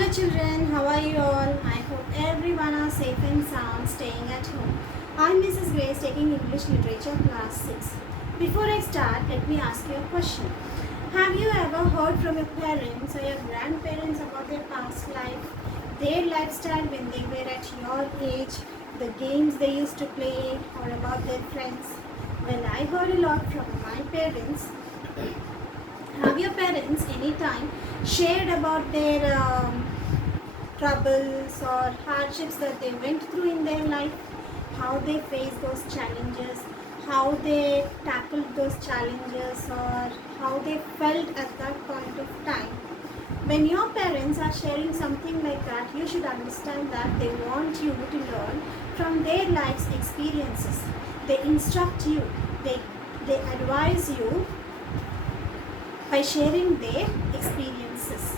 Hello children, how are you all? I hope everyone are safe and sound staying at home. I'm Mrs. Grace taking English Literature class 6. Before I start, let me ask you a question. Have you ever heard from your parents or your grandparents about their past life, their lifestyle when they were at your age, the games they used to play or about their friends? Well, I heard a lot from my parents. Have your parents anytime shared about their troubles or hardships that they went through in their life, how they faced those challenges, how they tackled those challenges, or how they felt at that point of time? When your parents are sharing something like that, you should understand that they want you to learn from their life's experiences. They instruct you, they advise you by sharing their experiences.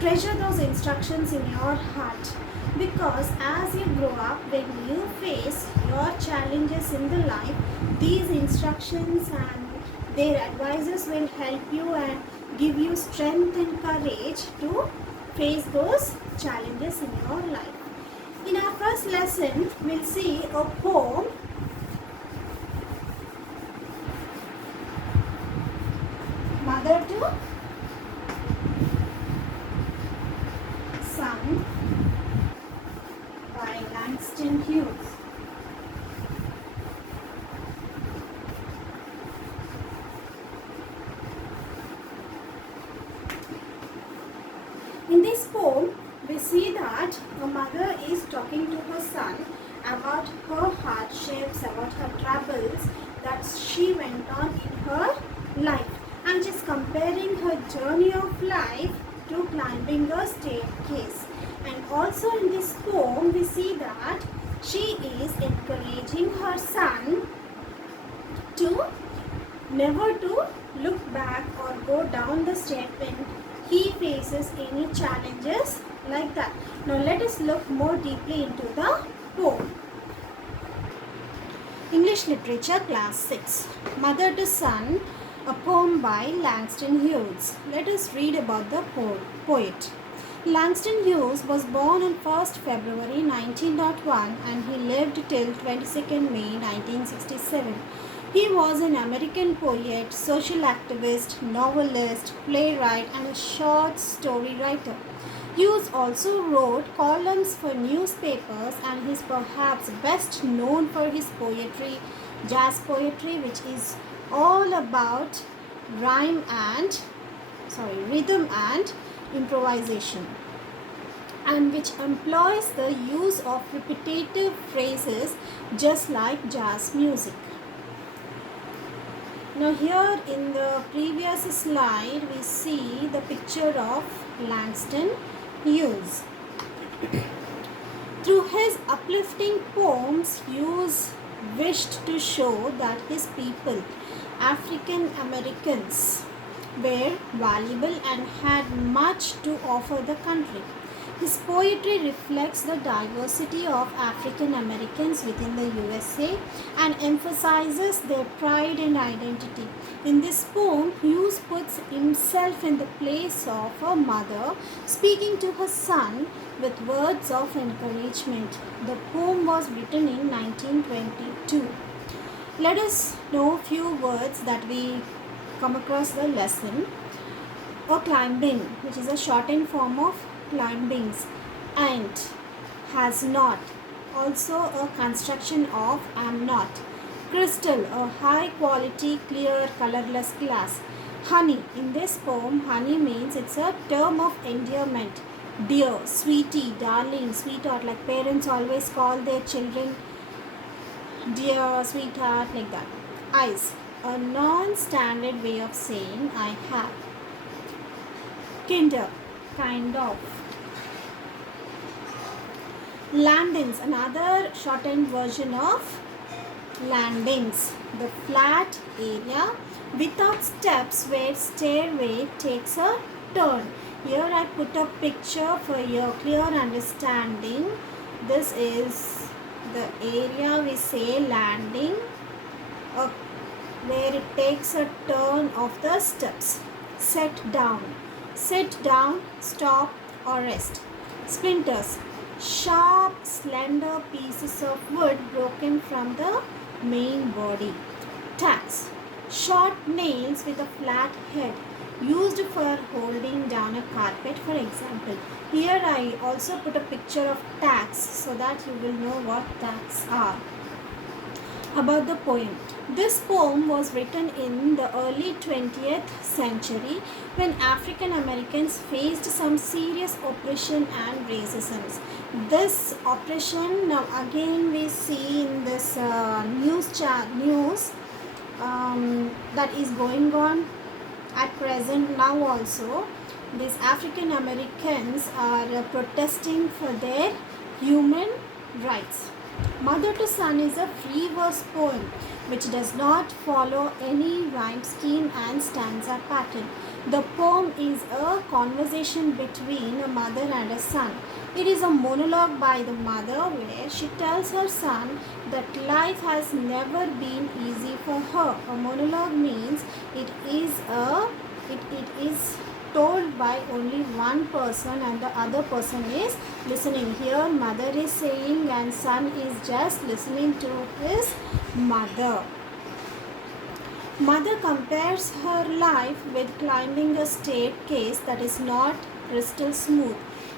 Treasure those instructions in your heart, because as you grow up, when you face your challenges in the life, these instructions and their advices will help you and give you strength and courage to face those challenges in your life. In our first lesson, we'll see a poem, Mother to Son by Langston Hughes. In this poem, we see that a mother is talking to her son about her hardships, about her troubles that she went on in her life, and just comparing her journey of life to climbing a staircase. And also in this poem, we see that she is encouraging her son to never to look back or go down the step when he faces any challenges like that. Now let us look more deeply into the poem. English Literature Class 6, Mother to Son, a poem by Langston Hughes. Let us read about the poet. Langston Hughes was born on 1st February 1901 and he lived till 22nd May 1967. He was an American poet, social activist, novelist, playwright, and a short story writer. Hughes also wrote columns for newspapers and is perhaps best known for his poetry, jazz poetry, which is all about rhythm and improvisation, and which employs the use of repetitive phrases just like jazz music. Now here in the previous slide we see the picture of Langston Hughes. Through his uplifting poems, Hughes wished to show that his people, African Americans, were valuable and had much to offer the country. His poetry reflects the diversity of African Americans within the USA and emphasizes their pride and identity. In this poem, Hughes puts himself in the place of a mother speaking to her son with words of encouragement. The poem was written in 1922. Let us know a few words that we come across the lesson. A climbing, which is a shortened form of climbings, and has not, also a construction of am not. Crystal, a high quality clear colorless glass. Honey, in this poem honey means it's a term of endearment. Dear, sweetie, darling, sweetheart, like parents always call their children dear, sweetheart, like that. Eyes, a non-standard way of saying I have. Kinder, kind of. Landings, another shortened version of landings, the flat area without steps where stairway takes a turn. Here I put a picture for your clear understanding. This is the area we say landing, where it takes a turn of the steps. Sit down, stop, or rest. Splinters, sharp, slender pieces of wood broken from the main body. Tacks, short nails with a flat head used for holding down a carpet, for example. Here I also put a picture of tacks so that you will know what tacks are. About the poem. This poem was written in the early 20th century when African Americans faced some serious oppression and racism. This oppression now again we see in this news that is going on at present now also. These African Americans are protesting for their human rights. Mother to Son is a free verse poem which does not follow any rhyme scheme and stanza pattern. The poem is a conversation between a mother and a son. It is a monologue by the mother where she tells her son that life has never been easy for her. A monologue means it is told by only one person and the other person is listening. Here mother is saying and son is just listening to his mother. Mother compares her life with climbing a staircase that is not crystal smooth.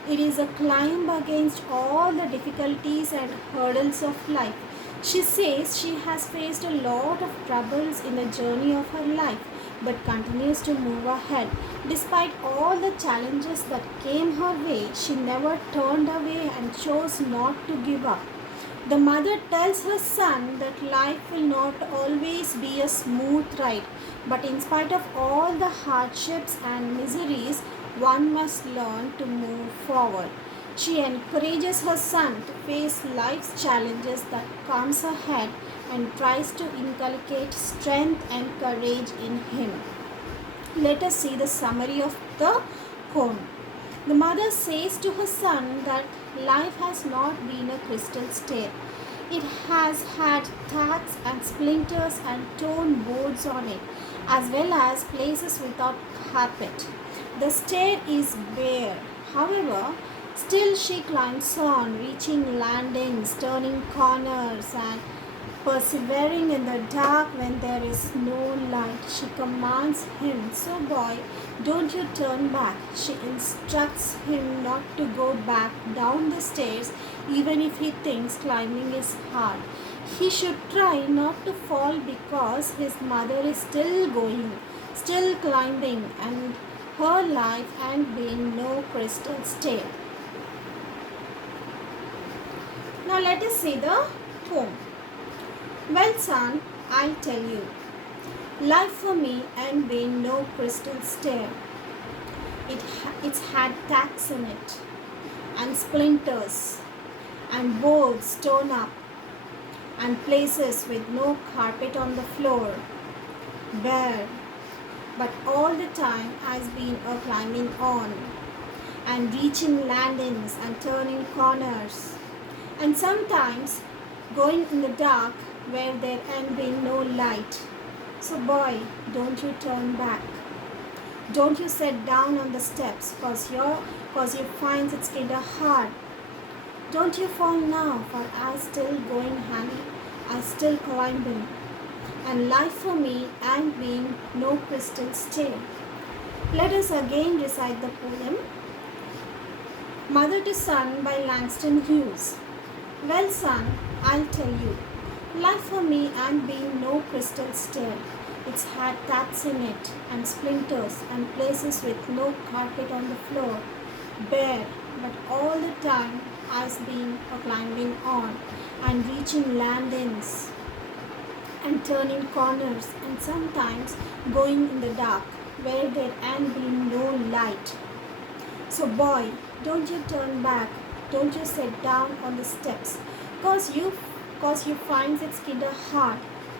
It is a climb against all the difficulties and hurdles of life. She says she has faced a lot of troubles in the journey of her life but continues to move ahead. Despite all the challenges that came her way, she never turned away and chose not to give up. The mother tells her son that life will not always be a smooth ride, but in spite of all the hardships and miseries, one must learn to move forward. She encourages her son to face life's challenges that comes ahead and tries to inculcate strength and courage in him. Let us see the summary of the poem. The mother says to her son that life has not been a crystal stair. It has had tacks and splinters and torn boards on it, as well as places without carpet. The stair is bare. However, still she climbs on, reaching landings, turning corners, and persevering in the dark when there is no light. She commands him, "So boy, don't you turn back." She instructs him not to go back down the stairs even if he thinks climbing is hard. He should try not to fall because his mother is still going, still climbing, and her life and being no crystal stair. Now let us see the poem. Well, son, I'll tell you. Life for me ain't been no crystal stair. It's had tacks in it, and splinters, and boards torn up, and places with no carpet on the floor, bare. But all the time I've been a climbing on, and reaching landings and turning corners, and sometimes going in the dark where there ain't been no light. So boy, don't you turn back. Don't you sit down on the steps cause you find it's kinda hard. Don't you fall now, for I still going, honey. I still climbing. And life for me ain't been no crystal stair. Let us again recite the poem. Mother to Son by Langston Hughes. Well, son, I'll tell you. Life for me ain't been no crystal stair. It's had tacks in it, and splinters, and places with no carpet on the floor, bare, but all the time I've been a climbing on, and reaching landings, and turning corners, and sometimes going in the dark, where there ain't been no light. So boy, don't you turn back, don't you sit down on the steps, cause you find it's kinda hard.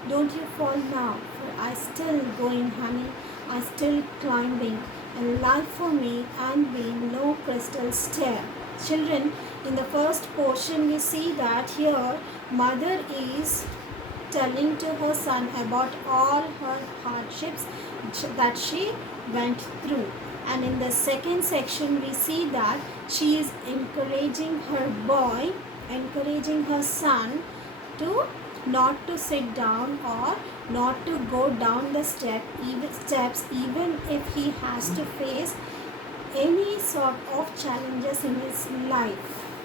Don't you fall now, for I still going, honey. I still climbing, and life for me ain't been no crystal stair. Children, in the first portion we see that here mother is telling to her son about all her hardships that she went through. And in the second section, we see that she is encouraging her boy, encouraging her son to not to sit down or not to go down the steps even if he has to face any sort of challenges in his life.